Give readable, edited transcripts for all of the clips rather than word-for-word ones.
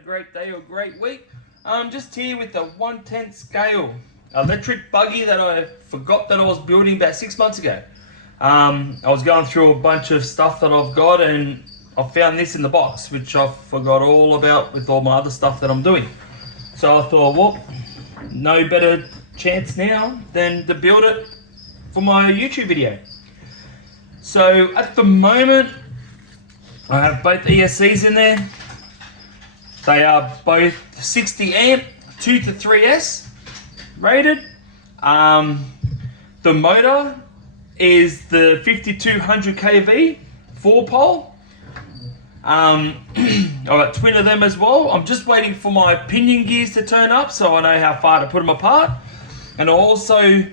a great day or great week. Just here with the 1/10 scale electric buggy that I forgot that I was building about 6 months ago. I was going through a bunch of stuff that I've got and I found this in the box, which I forgot all about with all my other stuff that I'm doing. So I thought, well, no better chance now than to build it for my YouTube video. So at the moment, I have both ESCs in there. They are both 60 amp 2 to 3S rated. The motor is the 5200 kV 4-pole. I've got twin of them as well. I'm just waiting for my pinion gears to turn up so I know how far to put them apart. And I also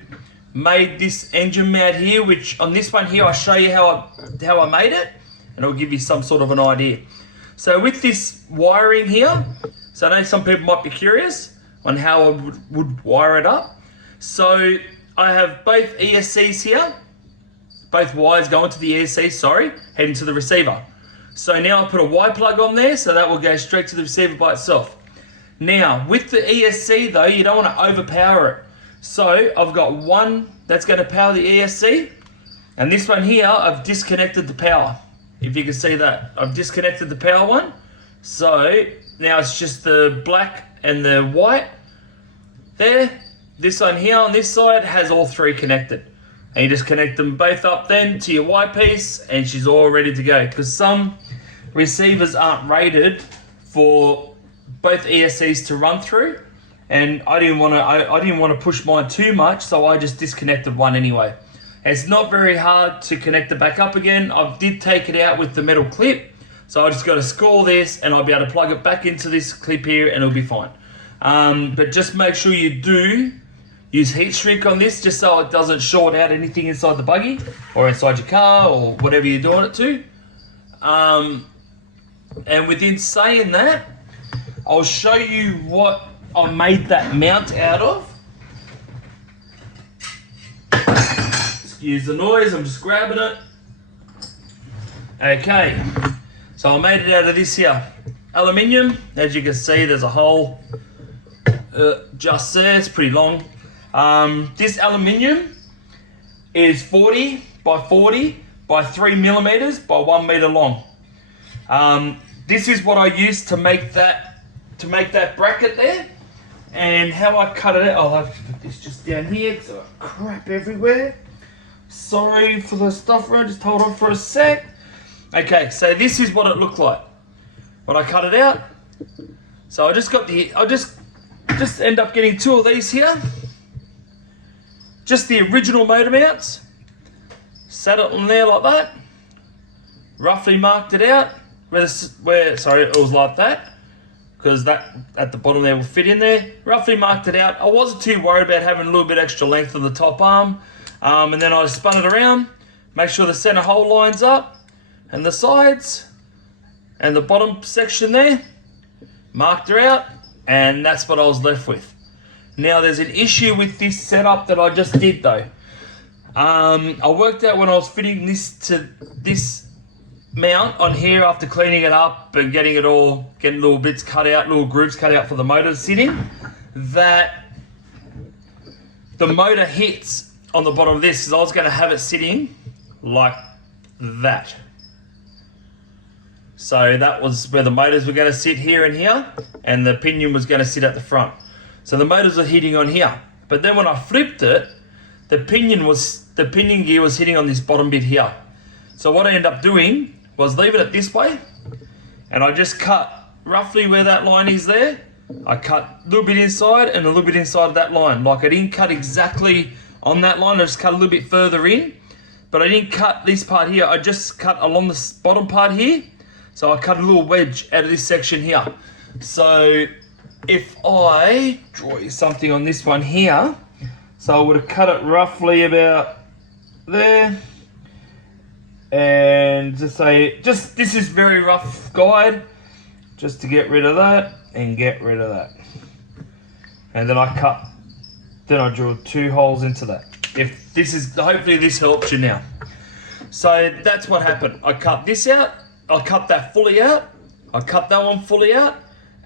made this engine mount here, which on this one here I'll show you how I made it, and it'll give you some sort of an idea. So with this wiring here, so I know some people might be curious on how I would wire it up. So I have both ESCs here, both wires going to the ESC, sorry, heading to the receiver. So now I put a Y plug on there, so that will go straight to the receiver by itself. Now, with the ESC though, you don't want to overpower it. So I've got one that's going to power the ESC, and this one here, I've disconnected the power. If you can see that, I've disconnected the power one. So now it's just the black and the white there. This one here on this side has all three connected. And you just connect them both up then to your Y piece and she's all ready to go. Because some receivers aren't rated for both ESCs to run through. And I didn't want to push mine too much, so I just disconnected one anyway. It's not very hard to connect it back up again. I did take it out with the metal clip, so I just got to score this and I'll be able to plug it back into this clip here and it'll be fine. But just make sure you do use heat shrink on this just so it doesn't short out anything inside the buggy or inside your car or whatever you're doing it to. And within saying that, I'll show you what I made that mount out of. Excuse the noise, I'm just grabbing it. Okay, so I made it out of this here aluminium. As you can see, there's a hole just there, it's pretty long. This aluminium is 40 by 40 by 3 millimeters by 1 meter long. This is what I used to make that bracket there. And how I cut it out, I'll have to put this just down here because I've got crap everywhere. Sorry for the stuff, just hold on for a sec. Okay, so this is what it looked like when I cut it out. So I just end up getting two of these here. Just the original motor mounts. Sat it on there like that. Roughly marked it out. Sorry, it was like that. Because that at the bottom there will fit in there. Roughly marked it out. I wasn't too worried about having a little bit extra length of the top arm. And then I spun it around. Make sure the center hole lines up. And the sides. And the bottom section there. Marked her out. And that's what I was left with. Now there's an issue with this setup that I just did though. I worked out when I was fitting this to this mount on here after cleaning it up and getting little bits cut out, little grooves cut out for the motor to sit in, that the motor hits on the bottom of this because I was going to have it sitting like that. So that was where the motors were going to sit, here and here, and the pinion was going to sit at the front. So the motors are hitting on here. But then when I flipped it, the pinion gear was hitting on this bottom bit here. So what I ended up doing was leaving it this way, and I just cut roughly where that line is there. I cut a little bit inside and a little bit inside of that line. Like I didn't cut exactly on that line, I just cut a little bit further in, but I didn't cut this part here, I just cut along the bottom part here. So I cut a little wedge out of this section here. So if I draw you something on this one here, so I would have cut it roughly about there. And to say, this is very rough guide, just to get rid of that and get rid of that. And then I drew 2 holes into that. Hopefully this helps you now. So that's what happened. I cut this out, I cut that fully out, I cut that one fully out,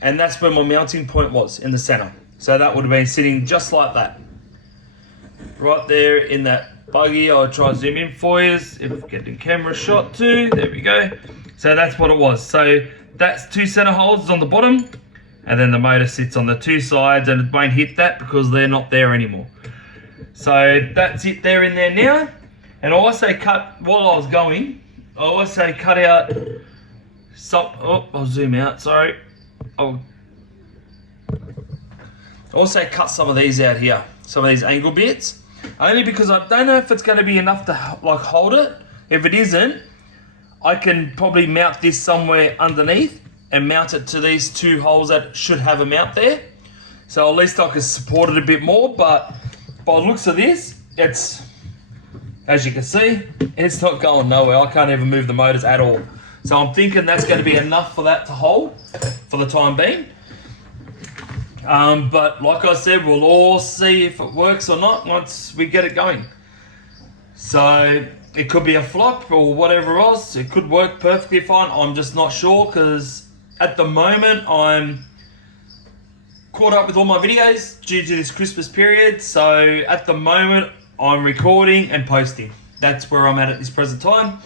and that's where my mounting point was, in the center. So that would have been sitting just like that. Right there in that buggy. I'll try and zoom in for you if I get the camera shot too. There we go. So that's what it was. So that's 2 center holes on the bottom, and then the motor sits on the 2 sides, and it won't hit that because they're not there anymore. So that's it there in there now. And I also cut, while I was going, I also cut out some, oh, I'll zoom out, sorry. I also cut some of these out here, some of these angle bits, only because I don't know if it's going to be enough to like hold it. If it isn't, I can probably mount this somewhere underneath and mount it to these 2 holes that should have a mount there. So at least I can support it a bit more, but by the looks of this, it's, as you can see, it's not going nowhere. I can't even move the motors at all. So I'm thinking that's going to be enough for that to hold for the time being. But like I said, we'll all see if it works or not once we get it going. So it could be a flop or whatever else. It could work perfectly fine. I'm just not sure because at the moment I'm caught up with all my videos due to this Christmas period. So at the moment I'm recording and posting. That's where I'm at this present time.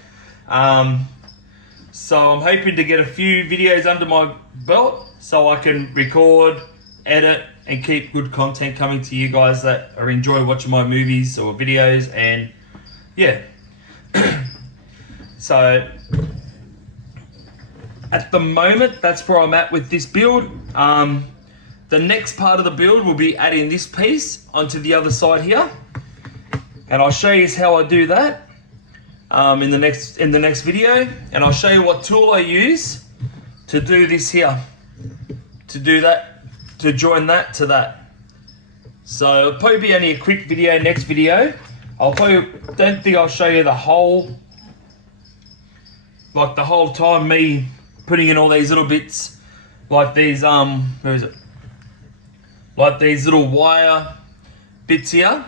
So I'm hoping to get a few videos under my belt so I can record, edit, and keep good content coming to you guys that are enjoy watching my movies or videos. And yeah. So at the moment, that's where I'm at with this build. The next part of the build will be adding this piece onto the other side here, and I'll show you how I do that in the next video, and I'll show you what tool I use to do this here, to do that, to join that to that. So it'll probably be only a quick video. Next video, don't think I'll show you the whole, like the whole time me putting in all these little bits, like these where is it? Like these little wire bits here.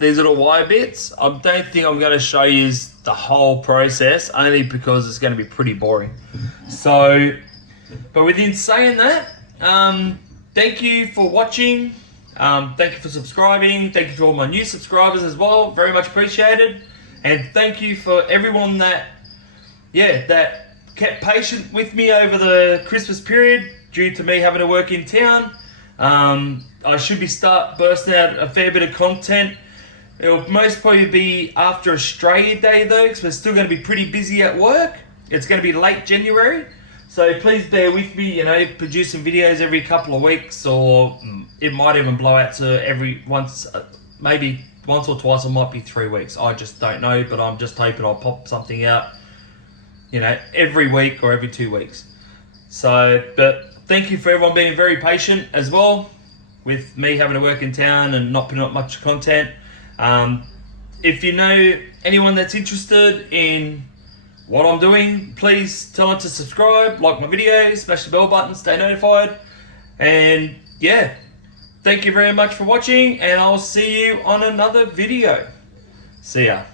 These little wire bits. I don't think I'm going to show you the whole process, only because it's going to be pretty boring. So, but within saying that, thank you for watching. Thank you for subscribing. Thank you for all my new subscribers as well. Very much appreciated. And thank you for everyone that, that kept patient with me over the Christmas period due to me having to work in town. I should be bursting out a fair bit of content. It'll most probably be after Australia Day though, because we're still going to be pretty busy at work. It's going to be late January. So please bear with me, producing videos every couple of weeks, or it might even blow out to maybe once or twice, it might be 3 weeks. I just don't know, but I'm just hoping I'll pop something out, every week or every 2 weeks. So, but thank you for everyone being very patient as well with me having to work in town and not putting up much content. If you know anyone that's interested in what I'm doing, please tell them to subscribe, like my videos, smash the bell button, stay notified. And yeah, thank you very much for watching, and I'll see you on another video. See ya.